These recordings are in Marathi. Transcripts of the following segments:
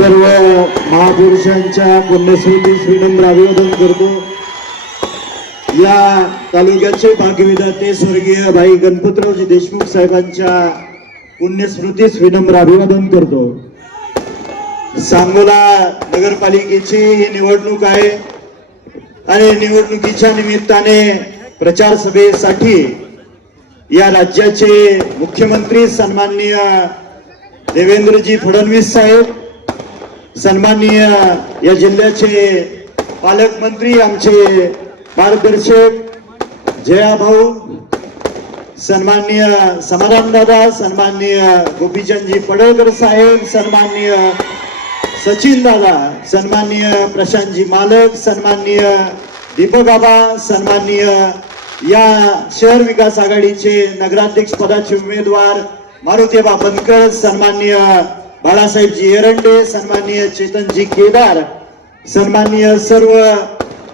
सर्व महापुरुषांच्या पुण्यस्मृतीस विनम्र अभिवादन करतो। या तालुक्याचे भाग्यविधाते स्वर्गीय भाई गणपतरावजी देशमुख साहेबांच्या पुण्यस्मृतीस विनम्र अभिवादन करतो। सांगोला नगरपालिकेची ही निवडणूक आहे आणि निवडणुकीच्या निमित्ताने प्रचार सभेसाठी या राज्याचे मुख्यमंत्री सन्माननीय देवेंद्रजी फडणवीस साहेब, सन्माननीय या जिल्ह्याचे पालकमंत्री आमचे मार्गदर्शक जया भाऊ, सन्माननीय समाधान दादा, सन्माननीय गोपीचंदजी पडळकर साहेब, सन्माननीय सचिन दादा, सन्माननीय प्रशांतजी मालक, सन्माननीय दीपक आबा, सन्माननीय या शहर विकास आघाडीचे नगराध्यक्ष पदाचे उमेदवार मारुतीबा बनकर, सन्माननीय बाळासाहेबजी एरंडे, सन्माननीय चेतनजी केदार, सन्माननीय सर्व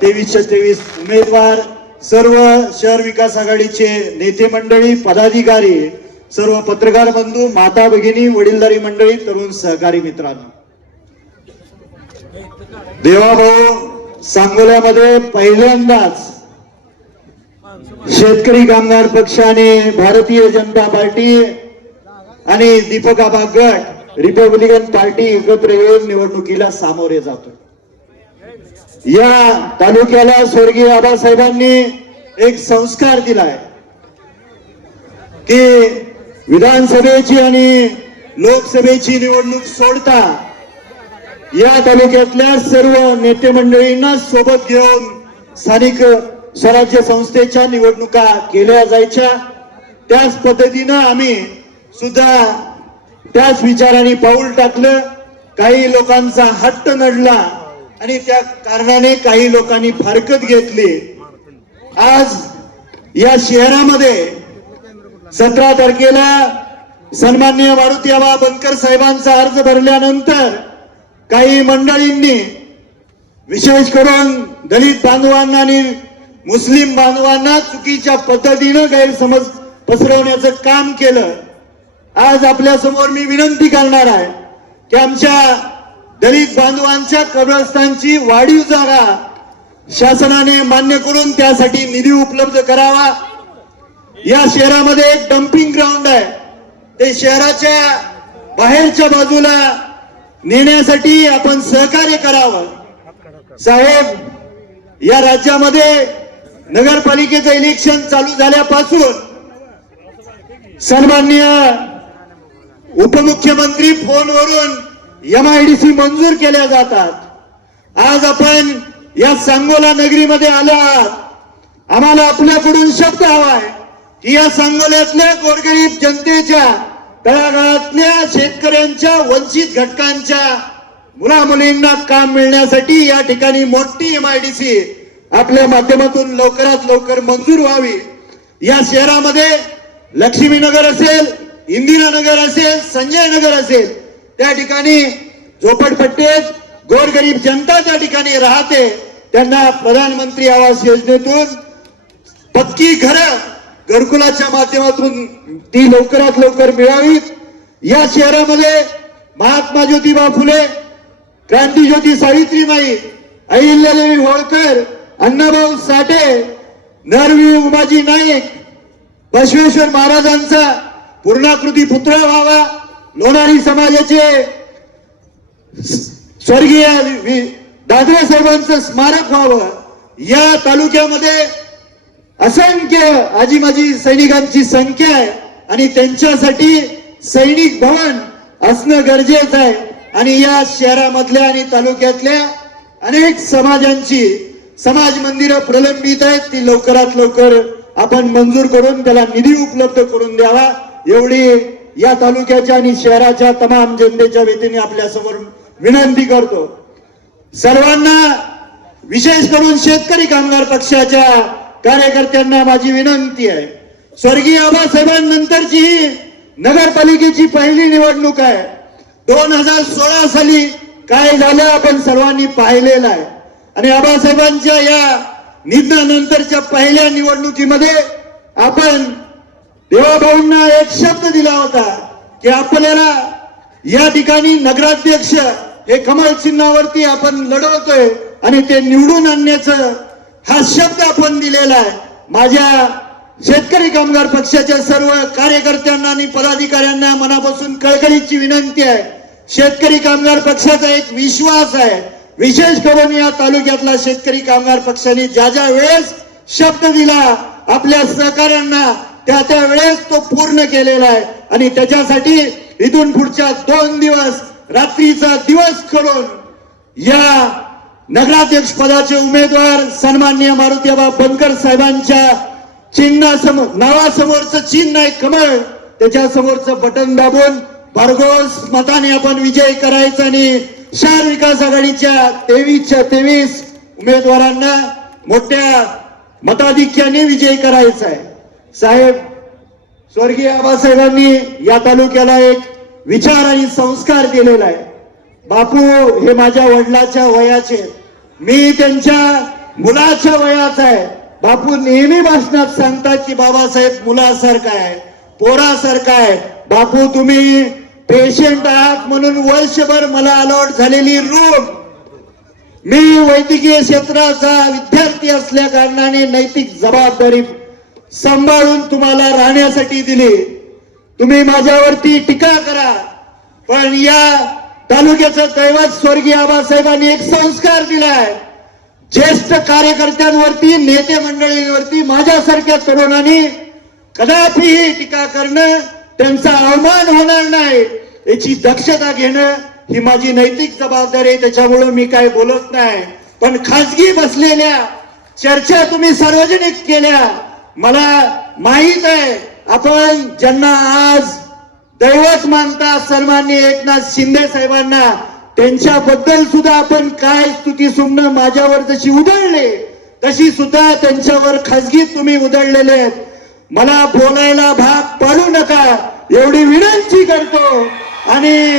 2323 उमेदवार, सर्व शहर विकास आघाडीचे नेते मंडळी, पदाधिकारी, सर्व पत्रकार बंधू, माता भगिनी, वडीलधारी मंडळी, तरुण सहकारी मित्रांनो, देवाभाऊ सांगोल्यामध्ये पहिल्यांदाच शेतकरी कामगार पक्षाने, भारतीय जनता पार्टी आणि दीपक आबा गट रिपब्लिकन पार्टी एकत्र येऊन निवडणुकीला सामोरे जातो। या तालुक्याला स्वर्गीय आबासाहेबांनी एक संस्कार दिलाय की विधानसभेची आणि लोकसभेची निवडणूक सोडता या तालुक्यातल्या सर्व नेते मंडळींना सोबत घेऊन स्थानिक स्वराज्य संस्थेच्या निवडणुका केल्या जायच्या। त्याच पद्धतीनं आम्ही सुद्धा त्याच विचाराने पाऊल टाकलं। काही लोकांचा हट्ट नडला आणि त्या कारणाने काही लोकांनी फारकत घेतली। आज या शहरामध्ये 17 तारखेला सन्माननीय मारुतीबा बनकर साहेबांचा अर्ज भरल्यानंतर काही मंडळींनी, विशेष करून दलित बांधवांना आणि मुस्लिम बांधवांना चुकीच्या पद्धतीनं गैरसमज पसरवण्याचं काम केलं। आज आपल्या समोर मी विनंती करणार आहे की आमच्या दलित बांधवांच्या कब्रस्थानची वाढीव जागा शासनाने मान्य करून त्यासाठी निधी उपलब्ध करावा। या शहरामध्ये एक डम्पिंग ग्राउंड आहे, ते शहराच्या बाहेरच्या बाजूला नेण्यासाठी आपण सहकार्य करावं। साहेब, या राज्यामध्ये नगरपालिकेचं इलेक्शन चालू झाल्यापासून सन्माननीय उपमुख्यमंत्री फोनवरून MIDC मंजूर केल्या जातात। आज आपण या सांगोला नगरीमध्ये आलो आहात, आम्हाला आपल्याकडून शब्द हवाय की या सांगोल्यातल्या गोरगरीब जनतेच्या, तळागाळातल्या शेतकऱ्यांच्या, वंचित घटकांच्या मुला मुलींना काम मिळण्यासाठी या ठिकाणी मोठी MIDC आपल्या माध्यमातून लवकरात लवकर मंजूर व्हावी। या शहरामध्ये लक्ष्मीनगर असेल, इंदिरानगर असेल, संजय नगर असेल, त्या ठिकाणी झोपडपट्टीत गोरगरीब जनता त्या ठिकाणी राहते, त्यांना प्रधानमंत्री आवास योजनेतून पक्की घरं घरकुलाच्या माध्यमातून ती लवकरात लवकर मिळावीत। या शहरामध्ये महात्मा ज्योतिबा फुले, क्रांतीज्योती सावित्रीबाई, अहिल्यादेवी होळकर, अण्णाभाऊ साठे, नरवी उमाजी नाईक, बसवेश्वर महाराजांचा पूर्णाकृती पुतळा व्हावा, लोणारी समाजाचे स्वर्गीय दादरे साहेबांचं स्मारक व्हावं। या तालुक्यामध्ये असंख्य आजी माजी सैनिकांची संख्या आहे आणि त्यांच्यासाठी सैनिक भवन असणं गरजेचं आहे। आणि या शहरामधल्या आणि तालुक्यातल्या अनेक समाजांची समाज मंदिरं प्रलंबित आहेत, ती लवकरात लवकर आपण मंजूर करून त्याला निधी उपलब्ध करून द्यावा, एवढी या तालुक्याच्या आणि शहराच्या तमाम जनतेच्या वतीने आपल्या समोर विनंती करतो। सर्वांना, विशेष करून शेतकरी कामगार पक्षाच्या कार्यकर्त्यांना माझी विनंती आहे, स्वर्गीय आबासाहेबांनंतरची ही नगरपालिकेची पहिली निवडणूक आहे। 2016 साली काय झालं आपण सर्वांनी पाहिलेलं आहे आणि आबासाहेबांच्या या निधनानंतरच्या पहिल्या निवडणुकीमध्ये आपण देवाभाऊंना एक शब्द दिला होता की आपल्याला या ठिकाणी नगराध्यक्ष हे कमळ चिन्हावरती आपण लढवतोय आणि ते निवडून आणण्याचं हा शब्द आपण दिलेला आहे. माझ्या शेतकरी कामगार पक्षाच्या सर्व कार्यकर्त्यांना आणि पदाधिकाऱ्यांना मनापासून कळकळीची विनंती आहे. शेतकरी कामगार पक्षाचा एक विश्वास आहे, विशेष करून या तालुक्यातला शेतकरी कामगार पक्षाने ज्या ज्या वेळेस शब्द दिला आपल्या सहकाऱ्यांना त्या वेळेस तो पूर्ण केलेला आहे. आणि त्याच्यासाठी इथून पुढच्या 2 दिवस रात्रीचा दिवस करून या नगराध्यक्ष पदाचे उमेदवार सन्माननीय मारुतीबा बनकर साहेबांच्या चिन्हासमोर, नावासमोरचं चिन्ह आहे कमळ, त्याच्या समोरचं बटन दाबून भरघोस मताने आपण विजय करायचा आणि शहर विकास आघाडीच्या 23 उमेदवारांना मोठ्या मताधिक्याने विजय करायचा आहे. साहेब, स्वर्गीय आबासाहेबांनी या तालुक्याला एक विचार आणि संस्कार दिलेला आहे. बापू हे माझ्या वडिलाच्या वयाचे, मी त्यांच्या मुलाच्या वयाचा आहे. बापू नेहमी भाषणात सांगतात की बाबासाहेब मुलासारखा आहे, पोरासारखा आहे. बापू तुम्ही पेशंट आहात म्हणून वर्षभर मला अलॉट झालेली रूम मी वैद्यकीय क्षेत्राचा विद्यार्थी असल्या कारणाने नैतिक जबाबदारी सांभाळून तुम्हाला राहण्यासाठी दिली. तुम्ही माझ्यावरती टीका करा, पण या तालुक्याचं दैवत स्वर्गीय आबासाहेबांनी एक संस्कार दिलाय. ज्येष्ठ कार्यकर्त्यांवरती, नेते मंडळींवरती माझ्यासारख्या तरुणांनी कदापिही टीका करणं, त्यांचा अवमान होणार नाही याची दक्षता घेणं ही माझी नैतिक जबाबदारी आहे. त्याच्यामुळे मी काय बोलत नाही. पण खाजगी बसलेल्या चर्चा तुम्ही सार्वजनिक केल्या. मला माहित आहे आपण ज्यांना आज दैवत मानता सन्माननीय एकनाथ शिंदे साहेबांना, त्यांच्याबद्दल सुद्धा आपण काय स्तुती सुमनं माझ्यावर जशी उधळले तशी सुद्धा त्यांच्यावर खाजगीत तुम्ही उधळलेले आहेत. मला बोलायला भाग पाडू नका एवढी विनंती करतो. आणि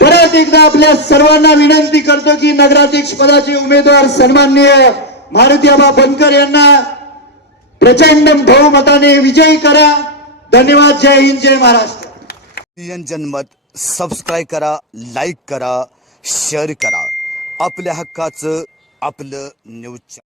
परत एकदा आपल्या सर्वांना विनंती करतो की नगराध्यक्ष पदाचे उमेदवार सन्माननीय मारुतीबा बनकर यांना प्रचंड बहुमताने विजयी करा. धन्यवाद. जय हिंद, जय महाराष्ट्र. जनमत सबस्क्राईब करा, लाईक करा, शेअर करा. आपल्या हक्काचं आपलं न्यूज.